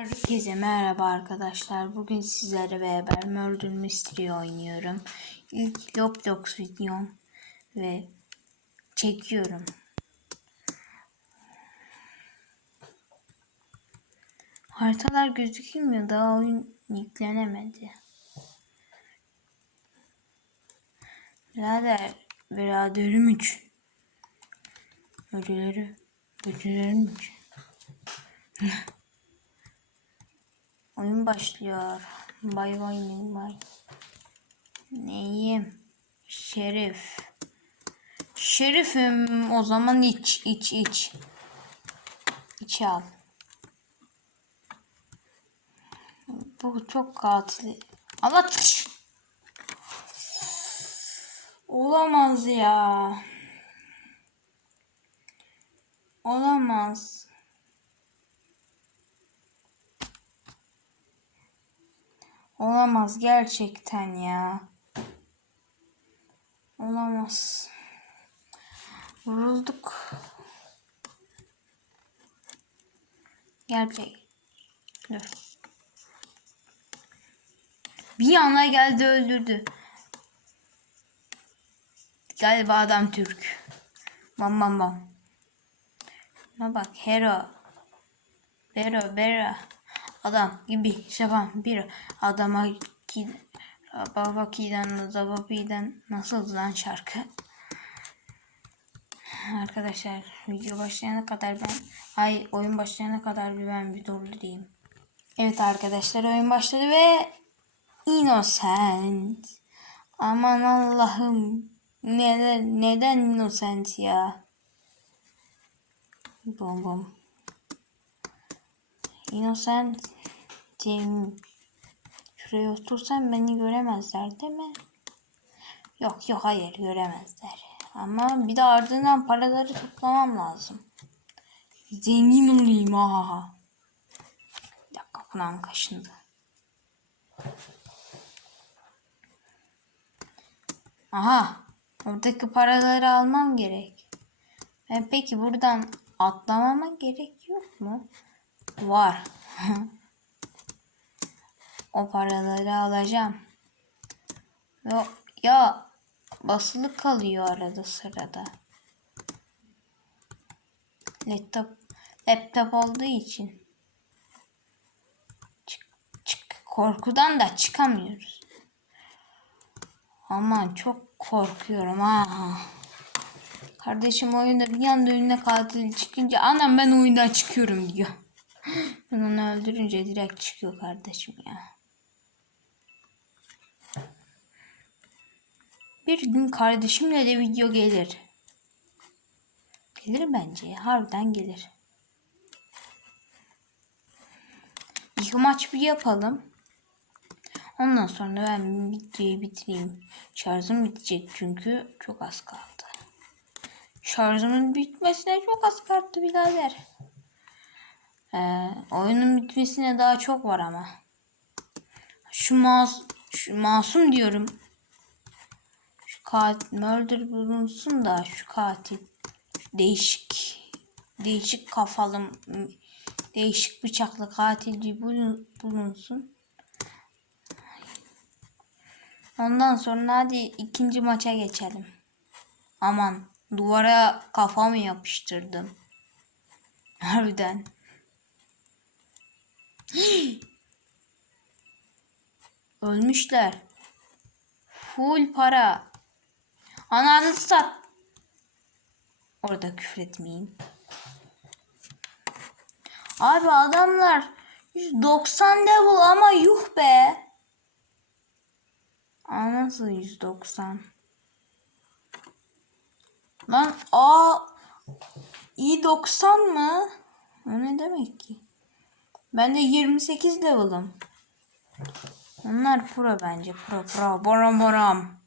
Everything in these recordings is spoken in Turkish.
Herkese merhaba arkadaşlar. Bugün sizlerle beraber Murder Mystery oynuyorum. İlk Roblox videom ve çekiyorum. Haritalar gözükmüyor. Daha oyun yüklenemedi. Birader, biraderim 3. Öcüleri, öcülerim 3. Oyun başlıyor. Bay bay bay. Neyim? Şerif. Şerifim o zaman iç iç iç. İç al. Bu çok katil. Allah. Olamaz ya. Olamaz. Olamaz gerçekten ya. Olamaz. Vurulduk. Gerçek. Dur. Bir ana geldi öldürdü. Galiba adam Türk. Bam bam bam. Şuna bak hero. Bero bero. Adam gibi şapan bir adama ki baba kiden da babiden nasıl lan şarkı? Arkadaşlar video başlayana kadar ben ay oyun başlayana kadar bir ben bir dolu diyeyim. Evet arkadaşlar oyun başladı ve innocent. Aman Allah'ım neden neden innocent ya? Bom bom. Innocent Cem. Şuraya otursam beni göremezler değil mi? Yok yok hayır göremezler. Ama bir de ardından paraları toplamam lazım. Zengin olayım ha. Bir dakika kulağım kaşındı. Aha. Oradaki paraları almam gerek. E peki buradan atlamama gerek yok mu? Var. o paraları alacağım. Yok ya basılı kalıyor arada sırada. Laptop laptop olduğu için. Çık, çık, korkudan da çıkamıyoruz. Aman çok korkuyorum ha. Kardeşim oyunda bir anda önüne katil çıkınca anam ben oyundan çıkıyorum diyor. Ben onu öldürünce direkt çıkıyor kardeşim ya. Bir gün kardeşimle de video gelir. Gelir bence. Harbiden gelir. İlk maç bir yapalım. Ondan sonra ben videoyu bitireyim. Şarjım bitecek çünkü çok az kaldı. Şarjımın bitmesine çok az kaldı birader. Ee, oyunun bitmesine daha çok var ama. Şu mas şu masum diyorum. Şu katil murder bulunsun da şu katil şu değişik değişik kafalı değişik bıçaklı bulun, bulunsun. Ondan sonra hadi ikinci maça geçelim. Aman duvara kafamı yapıştırdım. Harbiden. Ölmüşler. Full para. Ananı sat. Orada küfretmeyeyim. Abi adamlar 190 level ama yuh be. Aa, nasıl 190? Lan a i 90 mı? O ne demek ki? Ben de 28 level'ım. Onlar pro bence. Pro pro. Boram boram.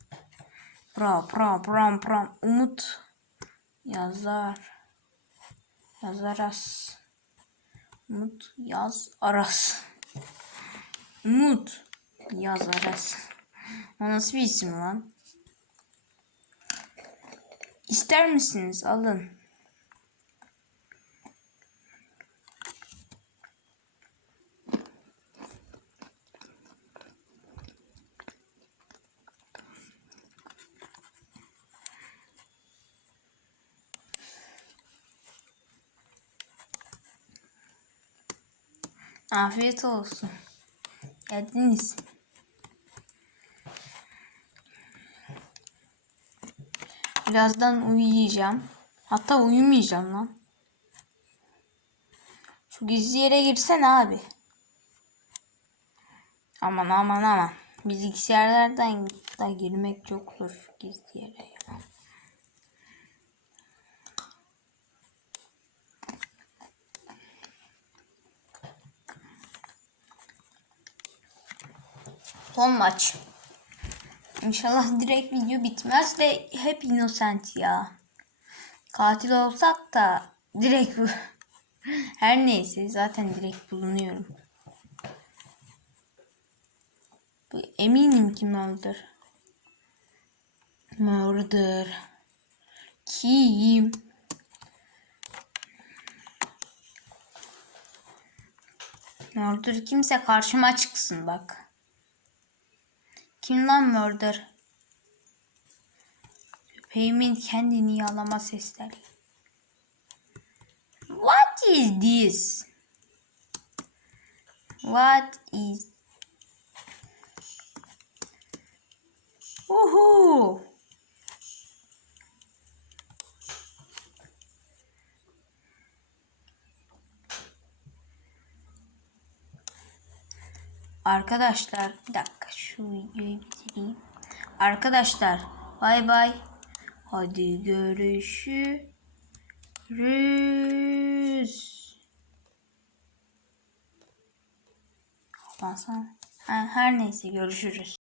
Pro pro pro pro. Umut. Yazar. Yazaras. Umut yaz aras. Umut yaz aras. O nasıl bir isim lan? İster misiniz? Alın. Afiyet olsun. Geldiniz. Birazdan uyuyacağım. Hatta uyumayacağım lan. Şu gizli yere girsene abi. Aman aman aman. Bilgisayarlardan da girmek çok zor gizli yere ya. Son maç. İnşallah direkt video bitmez ve hep innocent ya. Katil olsak da direkt. Her neyse zaten direkt bulunuyorum. Bu eminim kim öldür. Murder. Kim? Murder kimse karşıma çıksın bak. Kim lan Murder? Köpeğimin kendini yalama sesleri. What is this? What is Uhu. Arkadaşlar bir dakika şu videoyu bitireyim. Arkadaşlar bay bay. Hadi görüşürüz. Kapansana. Her neyse görüşürüz.